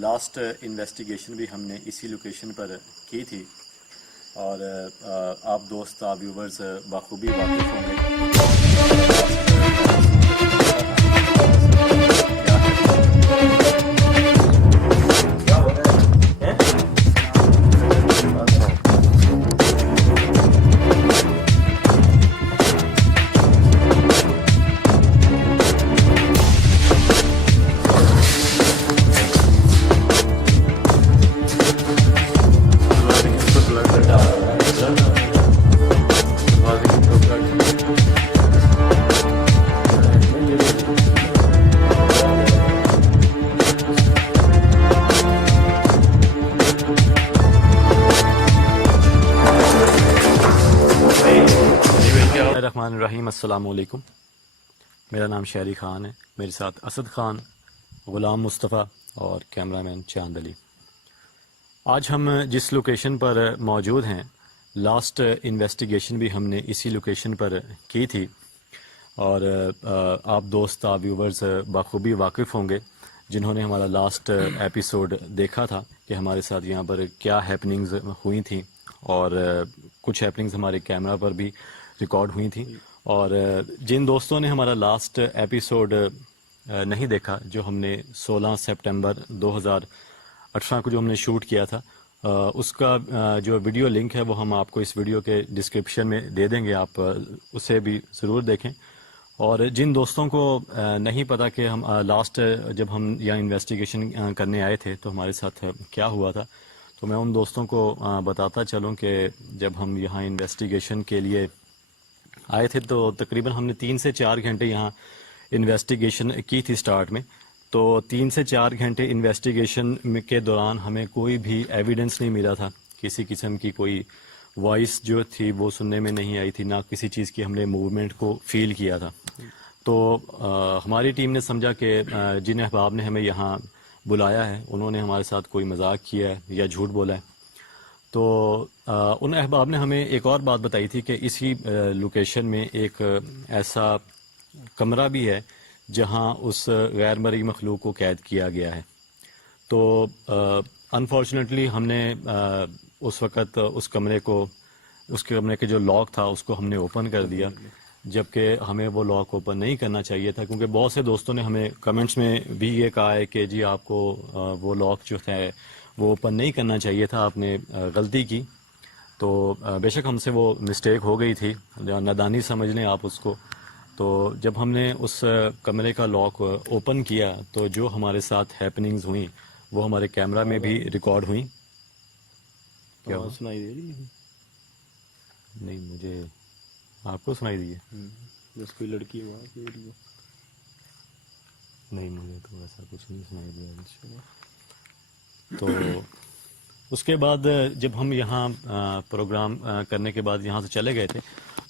Last investigation بھی ہم نے اسی لوکیشن پر کی تھی اور آپ دوست آپ ویورز بخوبی واقف ہوں گے الرحمن الرحیم۔ السلام علیکم، میرا نام شہری خان ہے، میرے ساتھ اسد خان، غلام مصطفیٰ اور کیمرہ مین چاند علی۔ آج ہم جس لوکیشن پر موجود ہیں، لاسٹ انویسٹیگیشن بھی ہم نے اسی لوکیشن پر کی تھی اور آپ دوست آپ ویورز بخوبی واقف ہوں گے جنہوں نے ہمارا لاسٹ ایپیسوڈ دیکھا تھا کہ ہمارے ساتھ یہاں پر کیا ہیپننگز ہوئی تھیں اور کچھ ہیپننگز ہمارے کیمرہ پر بھی ریکارڈ ہوئی تھیں۔ اور جن دوستوں نے ہمارا لاسٹ ایپیسوڈ نہیں دیکھا، جو ہم نے 16 سپٹمبر 2018 کو جو ہم نے شوٹ کیا تھا، اس کا جو ویڈیو لنک ہے وہ ہم آپ کو اس ویڈیو کے ڈسکرپشن میں دے دیں گے، آپ اسے بھی ضرور دیکھیں۔ اور جن دوستوں کو نہیں پتہ کہ ہم لاسٹ جب ہم یہاں انویسٹیگیشن کرنے آئے تھے تو ہمارے ساتھ کیا ہوا تھا، تو میں ان دوستوں کو بتاتا چلوں کہ جب ہم یہاں انویسٹیگیشن کے لیے آئے تھے تو تقریباً ہم نے 3 سے 4 گھنٹے یہاں انویسٹیگیشن کی تھی سٹارٹ میں۔ تو 3 سے 4 گھنٹے انویسٹیگیشن کے دوران ہمیں کوئی بھی ایویڈنس نہیں ملا تھا، کسی قسم کی کوئی وائس جو تھی وہ سننے میں نہیں آئی تھی، نہ کسی چیز کی ہم نے موومنٹ کو فیل کیا تھا۔ تو ہماری ٹیم نے سمجھا کہ جن احباب نے ہمیں یہاں بلایا ہے انہوں نے ہمارے ساتھ کوئی مذاق کیا ہے یا جھوٹ بولا ہے۔ تو ان احباب نے ہمیں ایک اور بات بتائی تھی کہ اسی لوکیشن میں ایک ایسا کمرہ بھی ہے جہاں اس غیر مرئی مخلوق کو قید کیا گیا ہے۔ تو انفارچونیٹلی ہم نے اس وقت اس کمرے کے جو لاک تھا اس کو ہم نے اوپن کر دیا، جبکہ ہمیں وہ لاک اوپن نہیں کرنا چاہیے تھا، کیونکہ بہت سے دوستوں نے ہمیں کمنٹس میں بھی یہ کہا ہے کہ جی آپ کو وہ لاک جو ہے وہ اوپن نہیں کرنا چاہیے تھا، آپ نے غلطی کی۔ تو بے شک ہم سے وہ مسٹیک ہو گئی تھی، نادانی سمجھ لیں آپ اس کو۔ تو جب ہم نے اس کمرے کا لاک اوپن کیا تو جو ہمارے ساتھ ہیپننگز ہوئیں وہ ہمارے کیمرہ میں بھی ریکارڈ ہوئیں۔ کیا سنائی دے رہی ہے؟ نہیں، مجھے آپ کو سنائی دی ہے؟ بس کوئی لڑکی آواز دے رہی ہے؟ نہیں، مجھے تو ایسا کچھ نہیں سنائی دیا۔ تو اس کے بعد جب ہم یہاں پروگرام کرنے کے بعد یہاں سے چلے گئے تھے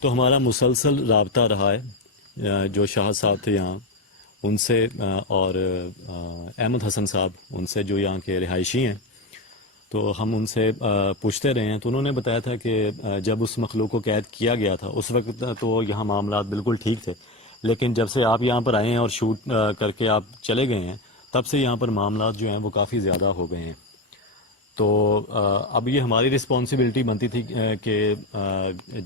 تو ہمارا مسلسل رابطہ رہا ہے جو شاہ صاحب تھے یہاں ان سے، اور احمد حسن صاحب ان سے جو یہاں کے رہائشی ہیں، تو ہم ان سے پوچھتے رہے ہیں۔ تو انہوں نے بتایا تھا کہ جب اس مخلوق کو قید کیا گیا تھا اس وقت تو یہاں معاملات بالکل ٹھیک تھے، لیکن جب سے آپ یہاں پر آئے ہیں اور شوٹ کر کے آپ چلے گئے ہیں تب سے یہاں پر معاملات جو ہیں وہ کافی زیادہ ہو گئے ہیں۔ تو اب یہ ہماری رسپانسبلٹی بنتی تھی کہ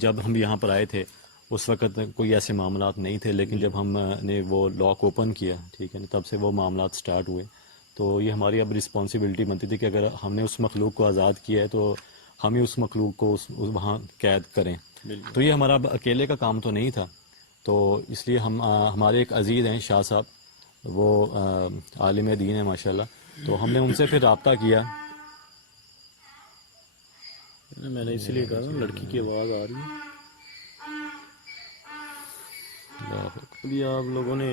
جب ہم یہاں پر آئے تھے اس وقت کوئی ایسے معاملات نہیں تھے، لیکن جب ہم نے وہ لاک اوپن کیا، ٹھیک ہے نا، تب سے وہ معاملات سٹارٹ ہوئے۔ تو یہ ہماری اب رسپانسبلٹی بنتی تھی کہ اگر ہم نے اس مخلوق کو آزاد کیا ہے تو ہم ہی اس مخلوق کو وہاں قید کریں۔ تو یہ ہمارا اکیلے کا کام تو نہیں تھا، تو اس لیے ہمارے ایک عزیز ہیں شاہ صاحب، وہ عالم دین ہے ماشاءاللہ، تو ہم نے ان سے پھر رابطہ کیا۔ میں نے اسی لیے کہا لڑکی کی آواز آ رہی ہے۔ ابھی آپ لوگوں نے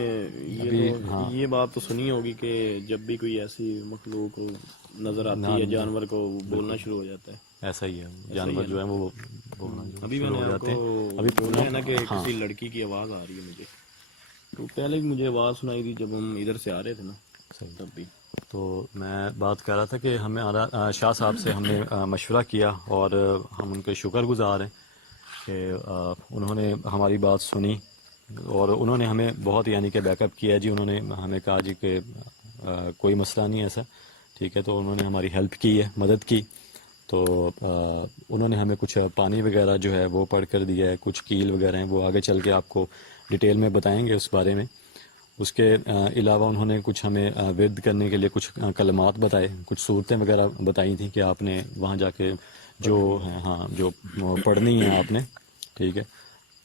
یہ بات تو سنی ہوگی کہ جب بھی کوئی ایسی مخلوق نظر آتی ہے جانور کو بولنا شروع ہو جاتا ہے۔ ایسا ہی ہے، جانور جو ہے وہ بولنا ابھی میں نے آپ کو بولا ہے نا کہ کسی لڑکی کی آواز آ رہی ہے مجھے، تو پہلے بھی مجھے آواز سنائی دی جب ہم ادھر سے آ رہے تھے نا، تب بھی۔ تو میں بات کر رہا تھا کہ ہمیں شاہ صاحب سے ہم نے مشورہ کیا اور ہم ان کے شکر گزار ہیں کہ انہوں نے ہماری بات سنی اور انہوں نے ہمیں بہت یعنی کہ بیک اپ کیا جی۔ انہوں نے ہمیں کہا جی کہ کوئی مسئلہ نہیں ایسا، ٹھیک ہے. تو انہوں نے ہماری ہیلپ کی ہے, مدد کی. تو انہوں نے ہمیں کچھ پانی وغیرہ جو ہے وہ پڑھ کر دیا ہے, کچھ کیل وغیرہ ہیں وہ آگے چل کے آپ کو ڈیٹیل میں بتائیں گے اس بارے میں. اس کے علاوہ انہوں نے کچھ ہمیں ورد کرنے کے لیے کچھ کلمات بتائے, کچھ صورتیں وغیرہ بتائی تھیں کہ آپ نے وہاں جا کے جو ہاں جو پڑھنی ہے آپ نے. ٹھیک ہے.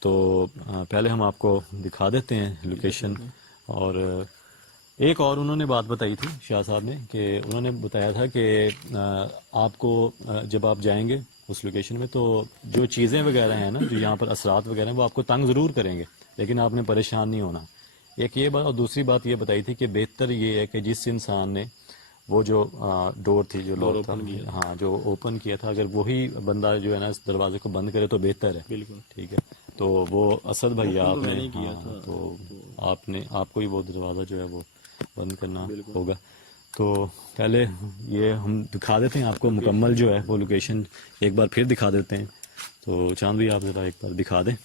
تو پہلے ہم آپ کو دکھا دیتے ہیں لوکیشن. اور ایک اور انہوں نے بات بتائی تھی شاہ صاحب نے, کہ انہوں نے بتایا تھا کہ آپ کو جب آپ جائیں گے اس لوکیشن میں تو جو چیزیں وغیرہ ہیں نا, جو یہاں پر اثرات وغیرہ ہیں, وہ آپ کو تنگ ضرور کریں گے, لیکن آپ نے پریشان نہیں ہونا. ایک یہ بات. اور دوسری بات یہ بتائی تھی کہ بہتر یہ ہے کہ جس انسان نے وہ جو ڈور تھی, جو لاک تھا, ہاں جو اوپن کیا تھا, اگر وہی بندہ جو ہے نا اس دروازے کو بند کرے تو بہتر ہے. بالکل. ٹھیک ہے. تو وہ اسد بھائی آپ نے کیا ہاں تھا تو آپ کو ہی وہ دروازہ جو ہے وہ بند کرنا بالکل. ہوگا. تو پہلے یہ ہم دکھا دیتے ہیں آپ کو مکمل جو ہے وہ لوکیشن ایک بار پھر دکھا دیتے ہیں. تو چاند بھائی آپ ذرا ایک بار دکھا دیں.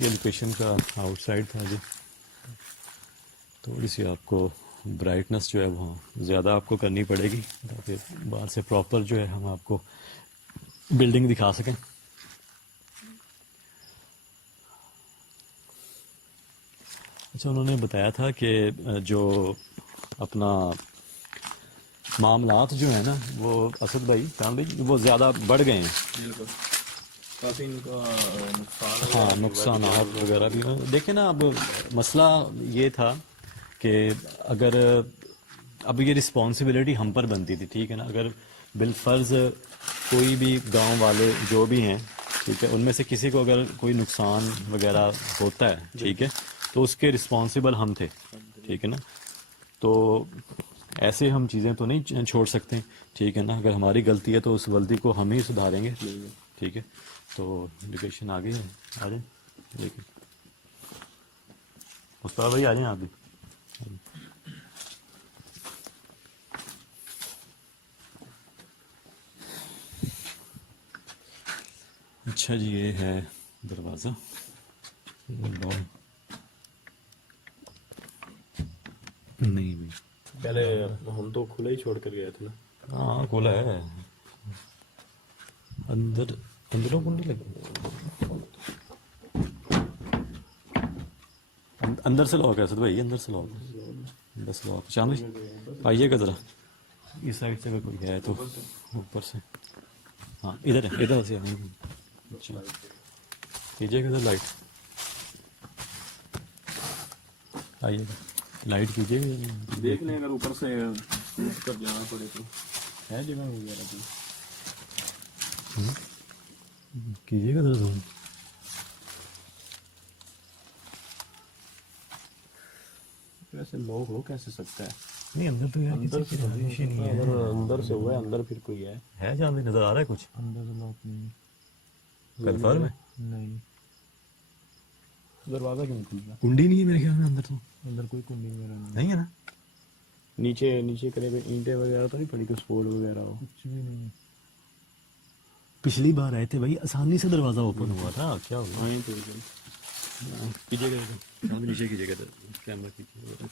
یہ لوکیشن کا آؤٹ سائڈ تھا جی. تھوڑی سی آپ کو برائٹنس جو ہے وہ زیادہ آپ کو کرنی پڑے گی تاکہ باہر سے پراپر جو ہے ہم آپ کو بلڈنگ دکھا سکیں. اچھا, انہوں نے بتایا تھا کہ جو اپنا معاملات جو ہیں نا وہ اسد بھائی, چاند بھائی, وہ زیادہ بڑھ گئے ہیں. بالکل. کافی ان کا نقصان ہاں نقصانات وغیرہ بھی ہیں. دیکھیں نا, اب مسئلہ یہ تھا کہ اگر اب یہ رسپانسبلٹی ہم پر بنتی تھی. ٹھیک ہے نا. اگر بالفرض کوئی بھی گاؤں والے جو بھی ہیں, ٹھیک ہے, ان میں سے کسی کو اگر کوئی نقصان وغیرہ ہوتا ہے, ٹھیک ہے, تو اس کے رسپانسبل ہم تھے. ٹھیک ہے نا. تو ایسے ہم چیزیں تو نہیں چھوڑ سکتے. ٹھیک ہے نا. اگر ہماری غلطی ہے تو اس غلطی کو ہم ہی سدھاریں گے. ٹھیک ہے. تو لوکیشن آ گئی ہے, آ جائیں. دیکھیں مصطفیٰ بھائی, آ جائیں آپ بھی. اچھا جی, یہ ہے دروازہ. نہیں نہیں, پہلے ہم تو کھلا ہی چھوڑ کر گئے تھے نا. ہاں کھولا ہے. اندروں کنڈی لگی, اندر سے لاک ہے اسد بھائی, اندر سے لاک, اندر سے لاک. چاند آئیے گا ذرا اس سائڈ سے, اگر کوئی ہے تو اوپر سے. ہاں ادھر ہے, ادھر سے. اچھا کیجیے گا ذرا لائٹ, آئیے گا لائٹ کیجیے گا. دیکھ لیں اگر اوپر سے اٹھ کر جانا پڑے تو ہے جگہ وغیرہ تو کیجیے گا ذرا. ویسے لوگ ہو کیسے سکتا ہے. نہیں اندر تو اندر سے اندر سے ہوا ہے, اندر پھر کوئی ہے جہاں بھی نظر آ رہا ہے کچھ. اندر سے لوگ نہیں کنفرم ہے. نہیں, دروازہ کیوں کھل رہا ہے. کنڈی نہیں ہے میرے خیال میں اندر. تو اندر کوئی کنڈی وغیرہ نہیں ہے نا. نیچے کرے ہوئے اینٹیں وغیرہ تو نہیں پڑی کہ سپول وغیرہ ہو. کچھ بھی نہیں. پچھلی بار آئے تھے بھائی, آسانی سے دروازہ اوپن ہوا تھا. کیا ہوا کیجیے گا, نیچے کیجیے گا کیمرہ کیجیے گا.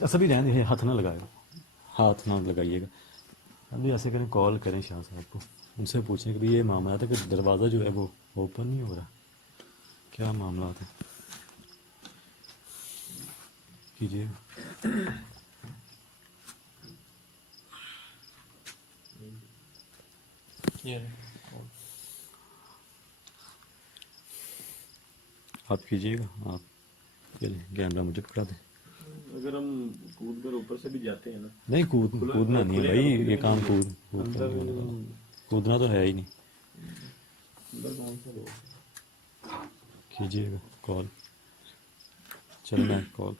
ایسا بھی رہنے, ہاتھ نہ لگائے گا, ہاتھ نہ لگائیے گا. ابھی ایسے کریں, کال کریں شاہ صاحب کو, ان سے پوچھیں کہ یہ معاملات ہے کہ دروازہ جو ہے وہ اوپن نہیں ہو رہا, کیا معاملات ہیں. کیجیے. آپ کیجیے گا. آپ چلیں کیمرہ مجھے پکڑا دیں. اگر ہم کود کر اوپر سے بھی جاتے ہیں نا. نہیں کودنا نہیں ہے بھائی, یہ کام کودنا تو ہے ہی نہیں. کیجیے گا کال, چلنا ہے کال.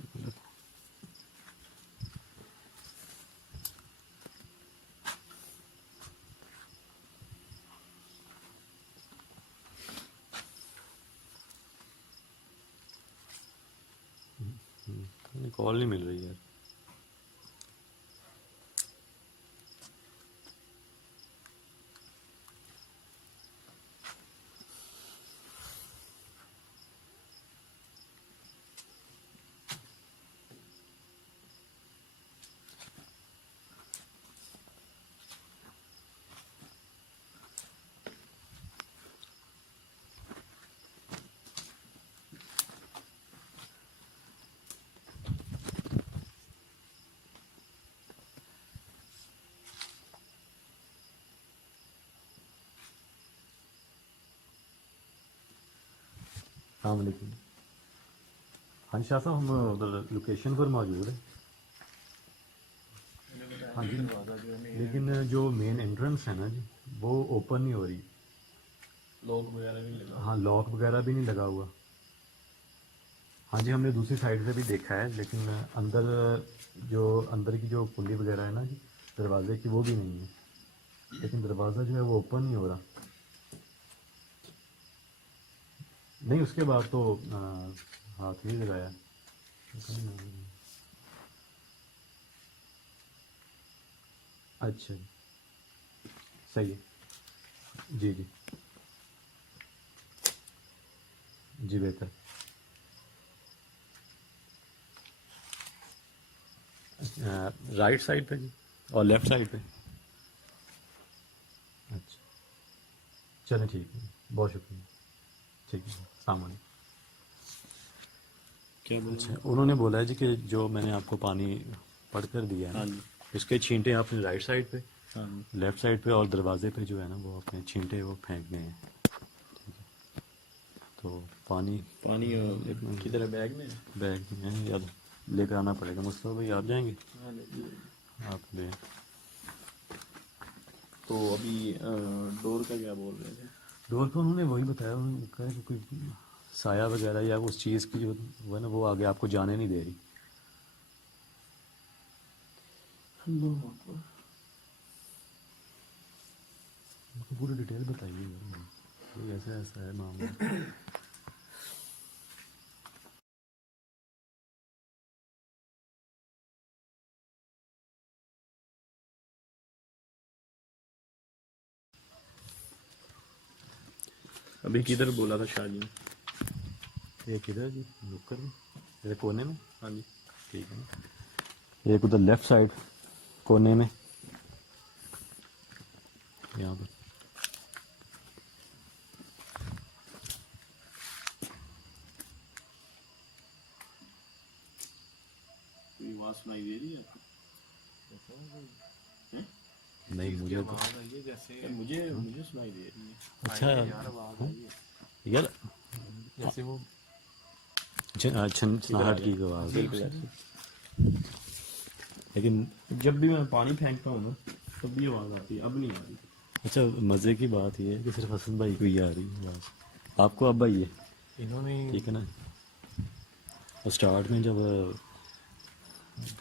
کال نہیں مل رہی یار. السلام علیکم. ہاں جی شاہ صاحب ہم ادھر لوکیشن پر موجود ہیں. ہاں جی لیکن جو مین انٹرنس ہے نا جی وہ اوپن نہیں ہو رہی. لوگ وغیرہ بھی لگا. ہاں لاک وغیرہ بھی نہیں لگا ہوا. ہاں جی ہم نے دوسری سائڈ سے بھی دیکھا ہے لیکن اندر کی جو کنڈی وغیرہ ہے نا جی دروازے کی وہ بھی نہیں ہے. لیکن دروازہ جو ہے وہ اوپن نہیں ہو رہا. نہیں اس کے بعد تو ہاتھ نہیں لگایا. اچھا صحیح ہے. جی جی جی بہتر. رائٹ سائڈ پہ جی اور لیفٹ سائڈ پہ. اچھا چلیں ٹھیک ہے بہت شکریہ. ٹھیک ہے السلام علیکم. کیا بول اچھا انہوں نے بولا ہے جی کہ جو میں نے آپ کو پانی پڑھ کر دیا ہے ہاں نا جی اس کے چھینٹے آپ نے رائٹ سائڈ پہ ہاں جی. لیفٹ سائڈ پہ اور دروازے پہ جو ہے نا وہ اپنے چھینٹے وہ پھینکنے ہیں. تو پانی پانی کدھر ہے بیگ میں؟ بیگ میں ہے یا لے کر آنا پڑے گا. مصطفیٰ بھائی آپ جائیں گے؟ ہاں لے. آپ لے. تو ابھی ڈور کا کیا بول رہے تھے؟ ڈور پہ انہوں نے وہی بتایا. انہوں نے کہا کہ کوئی سایہ وغیرہ یا اس چیز کی جو وہ ہے نا وہ آگے آپ کو جانے نہیں دے رہی. اللہ اکبر. پوری ڈیٹیل بتائیے یار ایسا ایسا ہے معاملہ. ابھی کدھر بولا تھا شاہ جی نے؟ یہ کدھر جی نکر میں میرے کونے میں. ہاں جی ٹھیک ہے نا. ایک ادھر لیفٹ سائڈ کونے میں یہاں پر. کوئی آواز سنائی دے رہی ہے آپ کو؟ نہیں مجھے تو مجھے سنائی دے رہی ہے. اچھا یار جیسے وہ چھنچناہٹ کی آواز ہے. بالکل ایسے. لیکن جب بھی میں پانی پھینکتا ہوں نا تب بھی آواز آتی ہے. اب نہیں آ رہی. اچھا مزے کی بات یہ ہے کہ صرف حسن بھائی کو ہی آ رہی ہے آواز. آپ کو اب بھائی ہے انہوں نے ٹھیک ہے نا. اسٹارٹ میں جب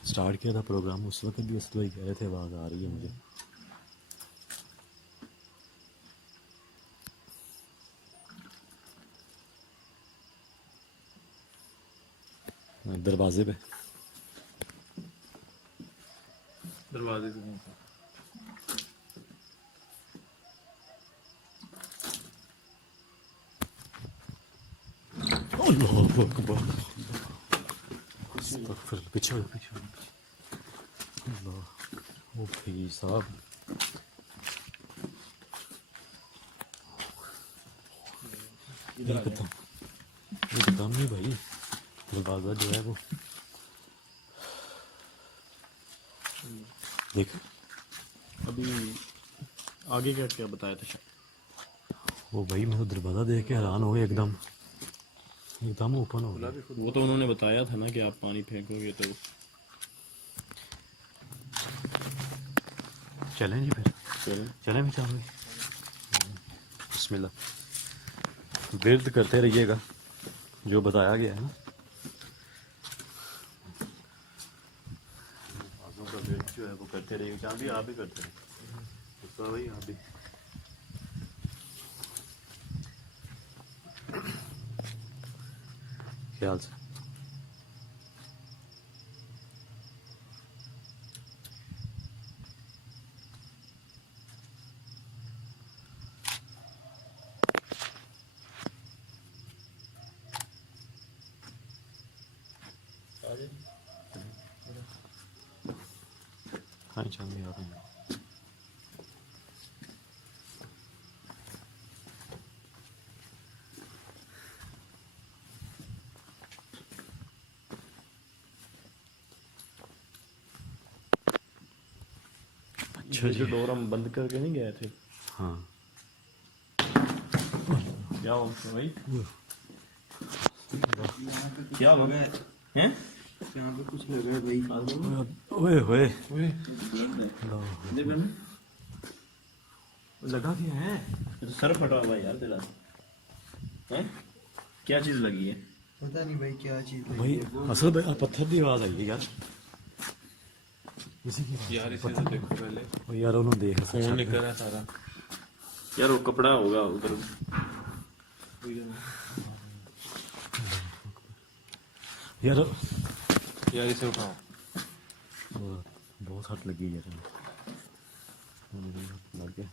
اسٹارٹ کیا تھا پروگرام اس وقت بھی اسد بھائی کہہ رہے تھے آواز آ رہی ہے مجھے. دروازے پہ دروازے سے نہیں. اللہ اکبر. استغفر اللہ. پیچھے پیچھے اللہ او بھائی صاحب. ایک دم نہیں بھائی دروازہ جو ہے وہ دیکھ. ابھی آگے کیا کیا بتایا تھا شاہ؟ وہ بھائی میں تو دروازہ دیکھ کے حیران ہو گیا. ایک دم اوپن ہو گیا. وہ تو انہوں نے بتایا تھا نا کہ آپ پانی پھینکو گے تو چلیں جی پھر چلیں بھی چاہیں. بسم اللہ. ورد کرتے رہیے گا جو بتایا گیا ہے نا. آگوں کا ورد جو ہے وہ کرتے رہیے گا. جہاں بھی آپ بھی کرتے رہے تو بھائی آپ بھی. خیال سے ہاں چاند بھی آ رہے ہیں. اچھا جو ڈور ہم بند کر کے نہیں گئے تھے. ہاں کیا ہو بھائی کیا ہو گیا ہے یہاں پہ کچھ لگا ہے بھائی. اوئے ہوئے لگا کیا ہے سر پھٹا ہوا یار تیرا. کیا چیز لگی ہے پتہ نہیں بھائی کیا چیز بھائی اصل بھائی پتھر کی آواز آئی ہے یار. اسی کی یار اسے تو دیکھو پہلے یار انہوں دیکھ فون نکل رہا ہے سارا. یار وہ کپڑا ہوگا ادھر. یار یار اسے اٹھاؤ. بہت ہٹ لگی یار لگ گیا.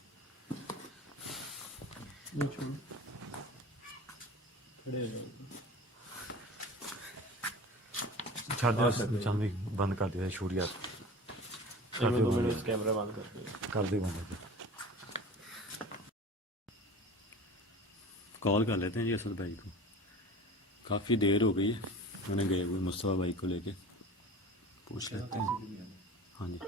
چھڑ دے چاند بھی بند کر دیا شوٹ یار. کیمرہ بند کر دے بند. کال کر لیتے ہیں جی اسد بھائی کو. کافی دیر ہو گئی ہے انہیں گئے ہوئے مصطفیٰ بھائی کو لے کے. پوچھ لیتے ہیں. ہاں جی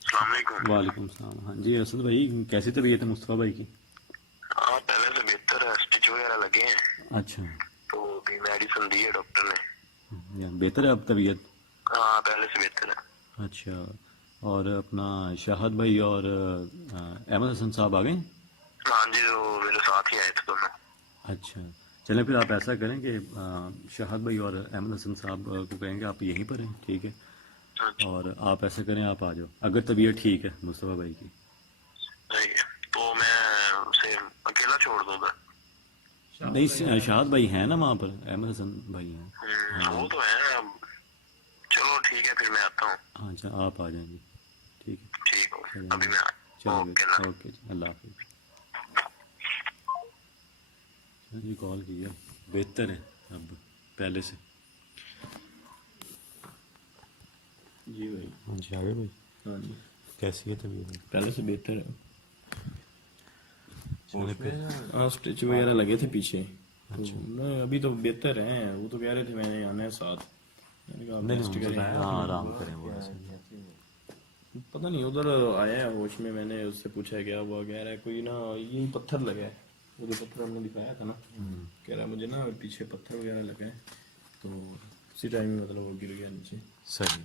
السلام علیکم. وعلیکم السلام. ہاں جی اسد بھائی کیسی طبیعت ہے مصطفیٰ بھائی کی؟ ہاں پہلے سے بہتر ہے. اسٹچ وغیرہ لگے ہیں اچھا تو ابھی میڈیسن دی ہے ڈاکٹر نے. بہتر ہے اب طبیعت؟ ہاں پہلے سے بہتر ہے. اچھا اور اپنا شاہد بھائی اور احمد حسن صاحب آ گئے؟ ہاں جی وہ میرے ساتھ ہی آئے تھے دونوں. اچھا چلیں پھر آپ ایسا کریں کہ شاہد بھائی اور احمد حسن صاحب کو کہیں گے آپ یہیں پر ہیں ٹھیک ہے. اور آپ ایسا کریں آپ آ جاؤ اگر طبیعت ٹھیک ہے مصطفیٰ بھائی کی. صحیح ہے تو میں اسے اکیلا چھوڑ دوں گا؟ نہیں شاہد بھائی ہیں نا وہاں پر احمد حسن بھائی ہیں. وہ تو ہے. اب چلو ٹھیک ہے پھر میں آتا ہوں. ہاں اچھا آپ آ جائیں گے ٹھیک ہے. ٹھیک ہو چلیں ابھی میں چلو اوکے. اوکے جی اللہ حافظ. جی کال کیا بہتر ہے اب پہلے سے. جی بھائی. ہاں جی آ گئے بھائی. ہاں جی کیسی ہے طبیعت؟ پہلے سے بہتر ہے. چلے پھر. ہاں اسٹچ وغیرہ لگے تھے پیچھے. اچھا ابھی تو بہتر ہیں. وہ تو کہہ رہے تھے میں نے آنا ہے ساتھ. نہیں ہاں آرام کریں وہ ایسے. پتہ نہیں ادھر آیا ہے ہوش میں. میں نے اس سے پوچھا کیا ہوا. کہہ رہا ہے کوئی نا یہ پتھر لگا ہے. وہ جو پتھر ہم نے دکھایا تھا نا کہہ رہا ہے مجھے نا پیچھے پتھر وغیرہ لگا ہے تو اسی ٹائم میں مطلب وہ گر گیا نیچے. صحیح.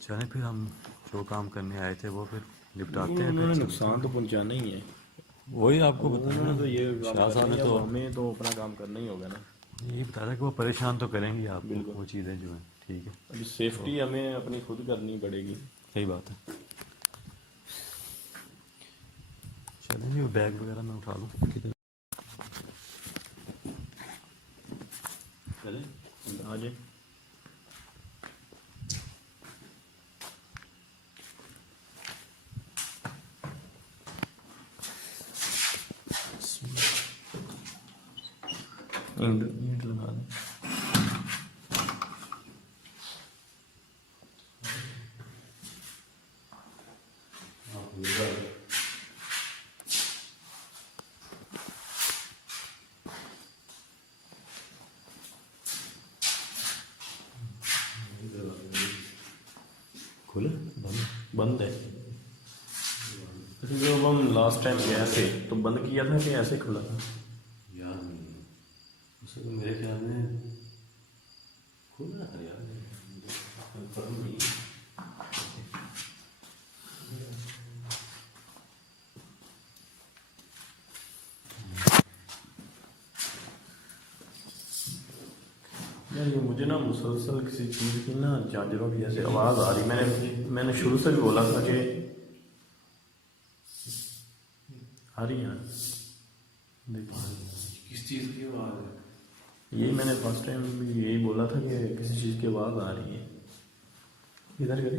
چلیں پھر ہم جو کام کرنے آئے تھے وہ پھر نپٹاتے ہیں. انہوں نے نقصان تو پہنچانا ہی ہے. وہی آپ کو انہوں نے تو یہ شاہ صاحب نے تو ہمیں تو اپنا کام کرنا ہی ہوگا نا. یہی بتا رہا کہ وہ پریشان تو کریں گی آپ کو وہ چیزیں جو ہیں ٹھیک ہے. ابھی سیفٹی ہمیں اپنی خود کرنی پڑے گی. صحیح بات ہے. چلیں جی بیگ وغیرہ میں اٹھا لوں کدھر چلیں آ جائیں. اینٹ لگا دیں. کھولے بند ہے. جب ہم لاسٹ ٹائم گئے تھے تو بند کیا تھا کہ ایسے کھلا تھا؟ یاد نہیں اسے تو میرے خیال میں کھلا تھا یار. یار یہ مجھے نا مسلسل کسی چیز کی نا چارجروں کی ایسے آواز آ رہی. میں نے شروع سے بھی بولا تھا کہ آ رہی ہے. کس چیز کی آواز ہے؟ یہی میں نے فرسٹ ٹائم بھی یہی بولا تھا کہ کسی چیز کی آواز آ رہی ہے. ادھر کریں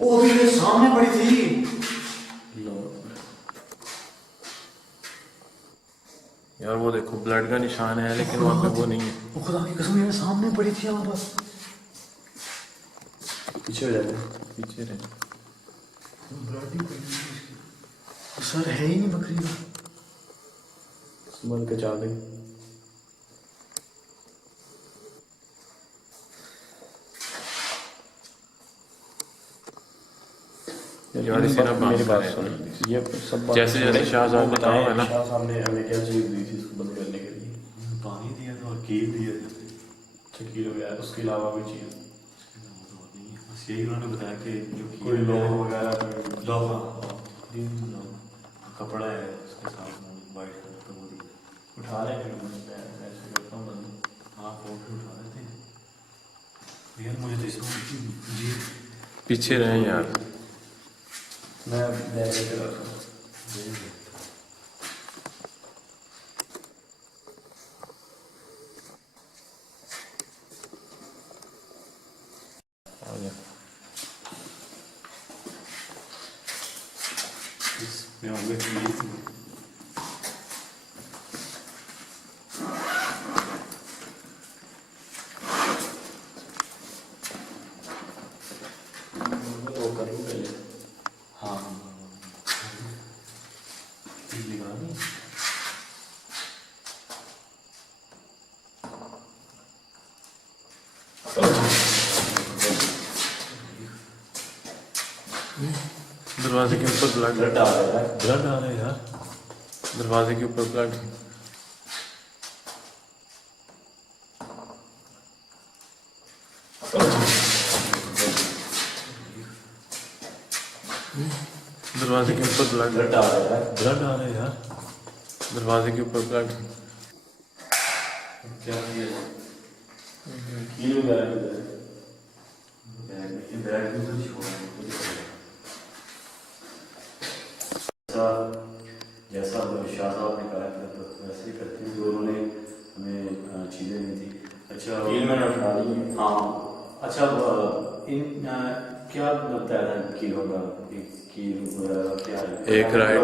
وہ ابھی میرے سامنے پڑی تھی. یار وہ دیکھو بلڈ کا نشان ہے لیکن وہاں پہ وہ نہیں ہے. وہ خدا کی قسم میرے سامنے پڑی تھی وہاں پر. پیچھے ہو جاتے پیچھے رہے. سر ہے ہی نہیں بکری کا. سنبھل کے چال دیں. یار اسی طرح میری بات سن. یہ سب جیسے جیسے شاہ صاحب نے کہا ہے نا. شاہ صاحب نے ہمیں کیا چیز دی تھی اس کو بند کرنے کے لیے؟ پانی دیا تھا اور کیل دیا تھا. اچھا کیل وغیرہ اس کے علاوہ کوئی چیز؟ بس یہی انہوں نے بتایا کہ جو کوئی لوگ وغیرہ کپڑا ہے اس کے ساتھ وائٹ کلر کا وہ دیا. اٹھا رہے ہیں ایسے کرتا ہوں بند. ہاں فوٹو اٹھا رہے تھے یار. مجھے تو اس میں جی پیچھے رہیں یار. میں لے کے رکھا. میں ہوئے تھے دروازے کے اوپر بلڈ بلڈ آ رہا ہے. بلڈ آ رہا ہے یار. دروازے کے اوپر بلڈ. دروازے کے اوپر بلڈ. بلڈ آ رہا ہے. بلڈ آ رہا ہے یار. دروازے کے اوپر بلڈ. کیا کیا کیل وغیرہ بیگ میں تو چھوڑا جیسا شاہ صاحب نے کہا تھا تو ویسے ہی کرتے ہیں جو انہوں نے ہمیں چیزیں دی تھی. اچھا کیل میں نے اٹھا لی. ہاں. اچھا ان کیا بتایا تھا کیلوں کا کیل وغیرہ کیا ہے؟ ایک رائٹ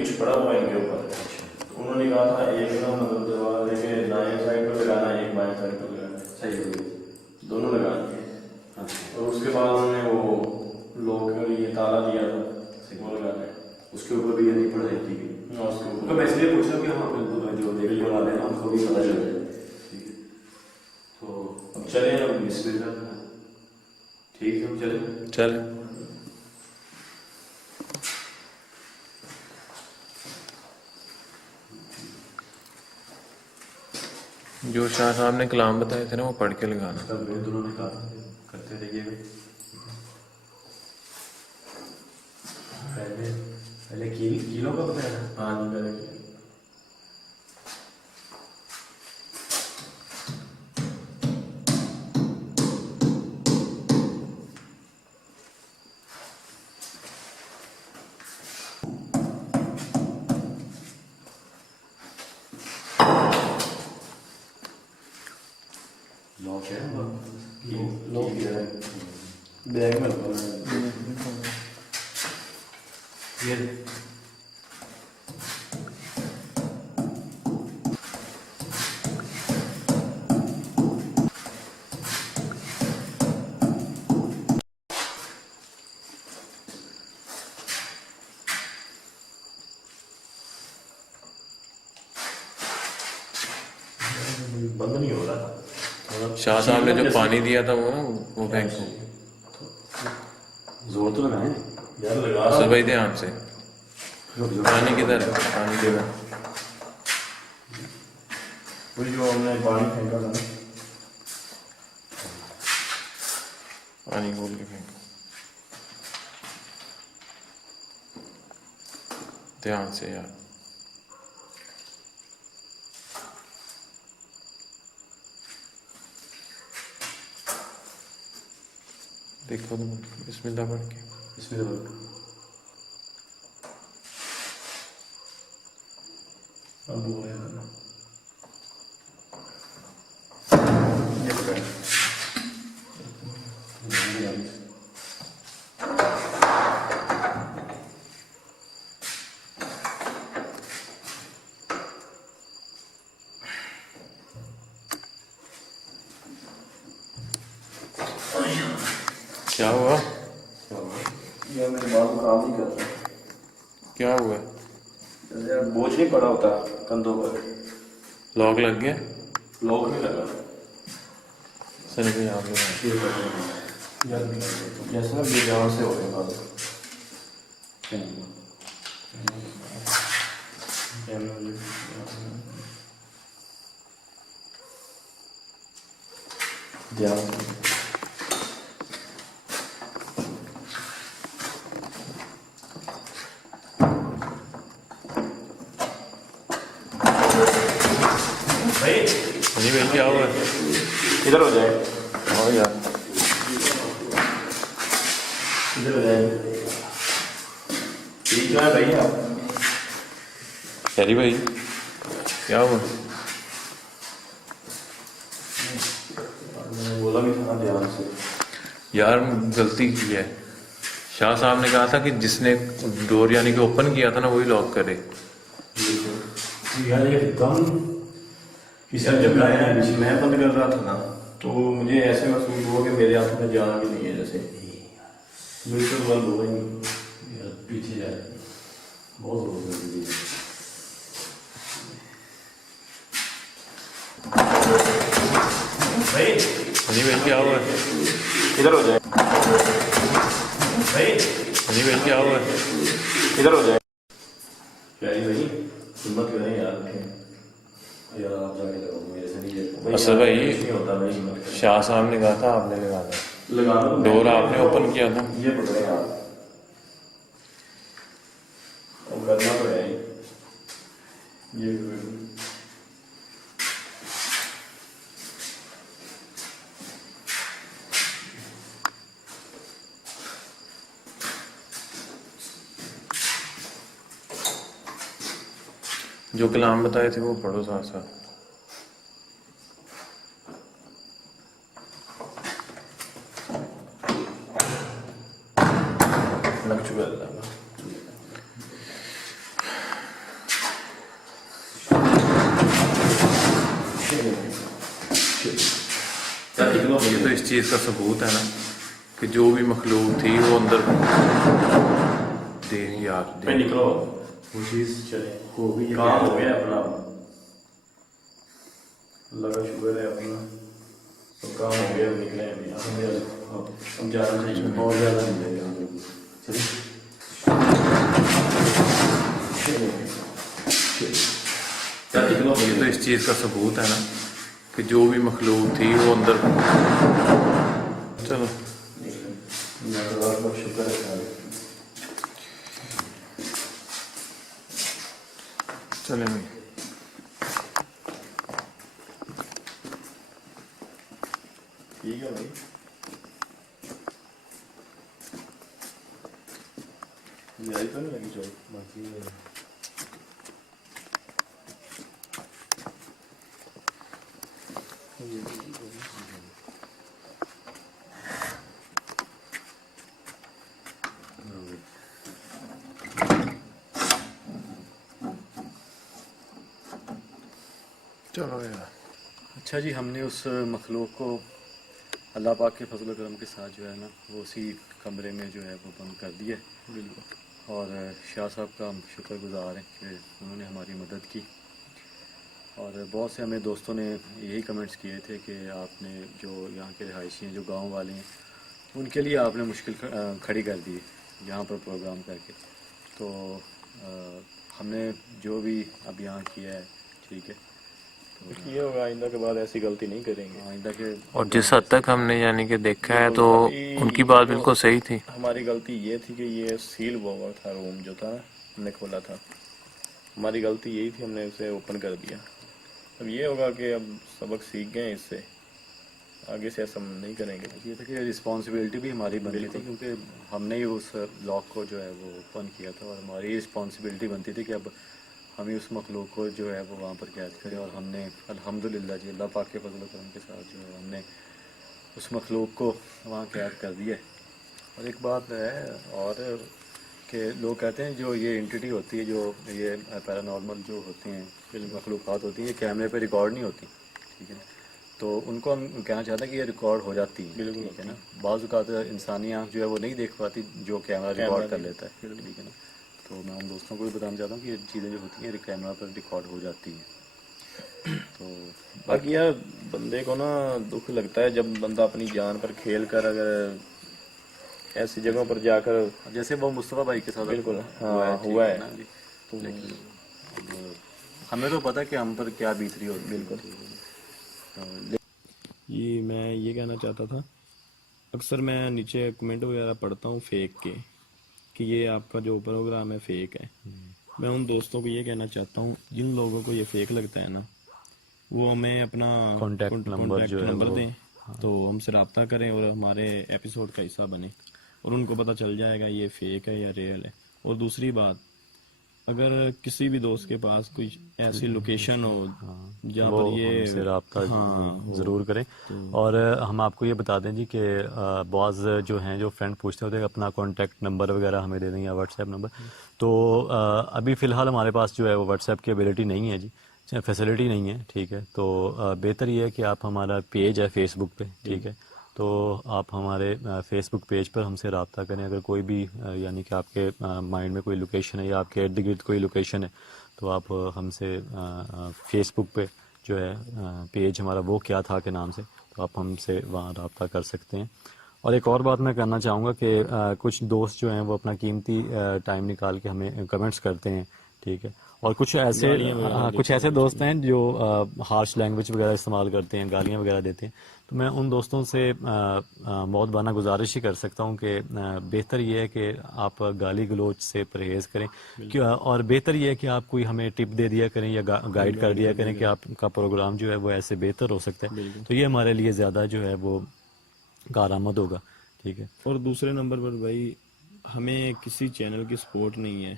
کچھ پڑا ہوا ہے ان کے اوپر. انہوں نے کہا تھا ایک مطلب دروازے کے دائیں سائڈ پہ لگانا ہے ایک بائیں سائڈ پہ لگانا ہے. صحیح ہو گئی. دونوں لگانے ہیں. اچھا. اور اس کے بعد انہوں نے وہ لوگ کے لیے تالا دیا تھا وہ لگانا ہے. اس کے اوپر بھی نہیں پڑ رہی تھی. اس کے اوپر میں اس لیے پوچھا کہ ہم جو دیکھ بنا رہے ہیں ہم کو بھی پتہ چل جائے. تو اب چلے اب بسم اللہ. ٹھیک ہے ہم چلیں. چل. جو شاہ صاحب نے کلام بتائے تھے نا وہ پڑھ کے لگانا. تب دونوں نے کہا کرتے رہیے گا. پہلے کیلوں کا بتایا. ہاں جی پہلے لاک ہے بیگ میں یہ بند نہیں ہو رہا. شاہ صاحب نے جو پانی دیا تھا وہ نا وہ پھینکو. زور تو لگائیں یار لگا سر بھائی دھیان سے. پانی کدھر ہے؟ پانی دے گا. وہی جو ہم نے پانی پھینکا تھا نا. پانی کھول کے پھینکو. دھیان سے یار. دیکھو تو بسم اللہ پڑھ کے. بسم اللہ. اب وہ ہے نا کیا ہوا؟ یہ میرے بال کام نہیں کرتا، کیا ہوا؟ بوجھ نہیں پڑا ہوتا کندھوں پر، لاک لگ گیا؟ لوگ نہیں لگا سر بھی آپ جیسے نا بے جان سے ہو رہے بال. دھیان سے. جی بھائی کیا ہوا؟ ادھر ہو جائے، ہاں یار ادھر ہو جائے. ٹھیک ہے بھائی آپ. شہری بھائی کیا ہوا؟ میں نے بولا بھی تھا نا دھیان سے. یار غلطی کی ہے. شاہ صاحب نے کہا تھا کہ جس نے ڈور یعنی کہ اوپن کیا تھا نا وہی لاک کرے. یار یہ دم کسی نے جب لایا ہے، میں بند کر رہا تھا نا تو مجھے ایسے محسوس ہوا کہ میرے ہاتھ میں جان بھی نہیں ہے، جیسے بالکل بند ہوا ہی نہیں. پیچھے جائے بہت ضروری ہے. بھائی جی بھائی کیا ہوا؟ ادھر ہو جائے. بھائی جی بھائی کیا ہوا؟ ادھر ہو جائے. پیاری بھائی ہمت کریں یار، یار آپ جا کے لگاؤ میرے سے نہیں. اصل بھائی نہیں ہوتا بھائی ہمت شاہ صاحب نے کہا تھا آپ نے لگانا. لگانا. ڈور آپ نے اوپن کیا تھا. یہ پکڑے آپ، اب کرنا تو ہے ہی. یہ جو کلام بتائے تھے وہ پڑھو ساتھ ساتھ. لگ چکا ہے اللہ. یہ تو اس چیز کا ثبوت ہے نا کہ جو بھی مخلوق تھی وہ اندر دیکھ یار میں نکلو وہ چیز چلے ہو بھی کام ہو گیا اپنا. اللہ کا شکر ہے اپنا سب کام ہو گیا. نکلے ہم جانا چاہیے بہت زیادہ نہیں جائے. یہ تو اس چیز کا ثبوت ہے نا کہ جو بھی مخلوق تھی وہ اندر. چلو اللہ کا شکر ہے. چلیں بھائی. ٹھیک ہے بھائی. یہی تو نہیں لگی جو باقی چلو یار. اچھا جی، ہم نے اس مخلوق کو اللہ پاک کے فضل و کرم کے ساتھ جو ہے نا وہ اسی کمرے میں جو ہے وہ بند کر دیا. اور شاہ صاحب کا ہم شکر گزار ہیں کہ انہوں نے ہماری مدد کی. اور بہت سے ہمیں دوستوں نے یہی کمنٹس کیے تھے کہ آپ نے جو یہاں کے رہائشی ہیں جو گاؤں والے ہیں ان کے لیے آپ نے مشکل کھڑی کر دی یہاں پر پروگرام کر کے. تو ہم نے جو بھی اب یہاں کیا ہے ٹھیک ہے. یہ ہوگا آئندہ کے بعد ایسی غلطی نہیں کریں گے. آئندہ کے اور جس حد تک ہم نے یعنی کہ دیکھا ہے تو ان کی بات بالکل صحیح تھی. ہماری غلطی یہ تھی کہ یہ سیل ہوا ہوا تھا روم جو تھا ہم نے کھولا تھا. ہماری غلطی یہی تھی، ہم نے اسے اوپن کر دیا. اب یہ ہوگا کہ اب سبق سیکھ گئے اس سے، آگے سے ایسا نہیں کریں گے. یہ تھا کہ رسپانسبلٹی بھی ہماری بنتی تھی کیونکہ ہم نے ہی اس لاک کو جو ہے وہ اوپن کیا تھا اور ہماری رسپانسبلٹی بنتی تھی کہ اب ہم ہی اس مخلوق کو جو ہے وہ وہاں پر قید کریں. اور ہم نے الحمدللہ جی اللہ پاک کے فضل و کرم کے ساتھ جو ہے ہم نے اس مخلوق کو وہاں قید کر دیا. اور ایک بات ہے اور کہ لوگ کہتے ہیں جو یہ انٹیٹی ہوتی ہے، جو یہ پیرانارمل جو ہوتے ہیں مخلوقات ہوتی ہیں، یہ کیمرے پہ ریکارڈ نہیں ہوتی. ٹھیک ہے، تو تو ان کو ہم کہنا چاہتے ہیں کہ یہ ریکارڈ ہو جاتی ہیں، بالکل، ٹھیک ہے نا. بعض اوقات انسانی آنکھ جو ہے وہ نہیں دیکھ پاتی جو کیمرہ ریکارڈ کر لیتا ہے، ٹھیک ہے نا. تو میں ان دوستوں کو بھی بتانا چاہتا ہوں کہ یہ چیزیں جو ہوتی ہیں کیمرہ پر ریکارڈ ہو جاتی ہیں. تو باقی یار بندے کو نا دکھ لگتا ہے جب بندہ اپنی جان پر کھیل کر اگر ایسی جگہوں پر جا کر جیسے وہ مصطفیٰ بھائی کے ساتھ بالکل ہوا ہے، ٹھیک ہوا ہے نا جی. لیکن اب ہمیں تو پتہ کہ ہم پر کیا بیت رہی ہوتی ہے. بالکل. یہ میں یہ کہنا چاہتا تھا، اکثر میں نیچے کمنٹ وغیرہ پڑھتا ہوں فیک کے کہ یہ آپ کا جو پروگرام ہے فیک ہے. میں ان دوستوں کو یہ کہنا چاہتا ہوں جن لوگوں کو یہ فیک لگتا ہے نا وہ ہمیں اپنا کانٹیکٹ نمبر جو ہے نمبر وہ دیں تو ہم سے رابطہ کریں اور ہمارے ایپیسوڈ کا حصہ بنیں اور ان کو پتہ چل جائے گا یہ فیک ہے یا ریئل ہے. اور دوسری بات، اگر کسی بھی دوست کے پاس کوئی ایسی لوکیشن ہو جہاں پر وہ ہم یہ سے رابطہ ضرور کریں. اور ہم آپ کو یہ بتا دیں جی کہ بعض جو ہیں جو فرینڈ پوچھتے ہوتے ہیں اپنا کانٹیکٹ نمبر وغیرہ ہمیں دے دیں یا واٹس ایپ نمبر. تو ابھی فی الحال ہمارے پاس جو ہے وہ واٹس ایپ کی ابیلٹی نہیں ہے جی، فیسلٹی نہیں ہے، ٹھیک ہے. تو بہتر یہ ہے کہ آپ ہمارا پیج ہے فیس بک پہ، ٹھیک ہے، تو آپ ہمارے فیس بک پیج پر ہم سے رابطہ کریں. اگر کوئی بھی یعنی کہ آپ کے مائنڈ میں کوئی لوکیشن ہے یا آپ کے ارد گرد کوئی لوکیشن ہے تو آپ ہم سے فیس بک پہ جو ہے پیج ہمارا وہ کیا تھا کے نام سے، تو آپ ہم سے وہاں رابطہ کر سکتے ہیں. اور ایک اور بات میں کرنا چاہوں گا کہ کچھ دوست جو ہیں وہ اپنا قیمتی ٹائم نکال کے ہمیں کمنٹس کرتے ہیں، ٹھیک ہے. اور کچھ ایسے دوست ہیں جو ہارش لینگویج وغیرہ استعمال کرتے ہیں، گالیاں وغیرہ دیتے ہیں. تو میں ان دوستوں سے مؤدبانہ گزارش ہی کر سکتا ہوں کہ بہتر یہ ہے کہ آپ گالی گلوچ سے پرہیز کریں. اور بہتر یہ ہے کہ آپ کوئی ہمیں ٹپ دے دیا کریں یا گائیڈ کر دیا کریں کہ آپ کا پروگرام جو ہے وہ ایسے بہتر ہو سکتا ہے. تو یہ ہمارے لیے زیادہ جو ہے وہ کارآمد ہوگا، ٹھیک ہے. اور دوسرے نمبر پر بھائی ہمیں کسی چینل کی سپورٹ نہیں ہے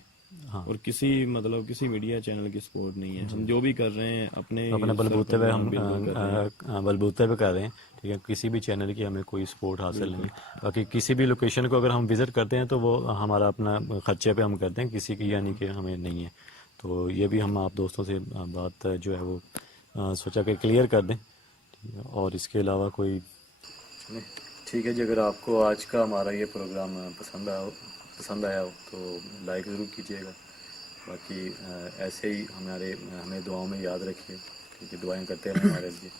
اور کسی میڈیا چینل کی سپورٹ نہیں ہے. ہم جو بھی کر رہے ہیں اپنے بلبوتے پہ ہم کر رہے ہیں. بلبوتے پہ کر رہے ہیں، ٹھیک ہے. کسی بھی چینل کی ہمیں کوئی سپورٹ حاصل نہیں ہے. باقی کسی بھی لوکیشن کو اگر ہم وزٹ کرتے ہیں تو وہ ہمارا اپنا خرچے پہ ہم کرتے ہیں، کسی کی یعنی کہ ہمیں نہیں ہے. تو یہ بھی ہم آپ دوستوں سے بات جو ہے وہ سوچا کہ کلیئر کر دیں. اور اس کے علاوہ کوئی ٹھیک ہے جی. اگر آپ کو آج کا ہمارا یہ پروگرام پسند آیا ہو تو لائک ضرور کیجیے گا. باقی ایسے ہی ہمیں دعاؤں میں یاد رکھیے، ٹھیک ہے. دعائیں کرتے رہیں ہمارے لیے.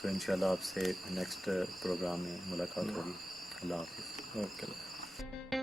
سو انشاءاللہ آپ سے نیکسٹ پروگرام میں ملاقات ہوگی. اللہ حافظ. اوکے.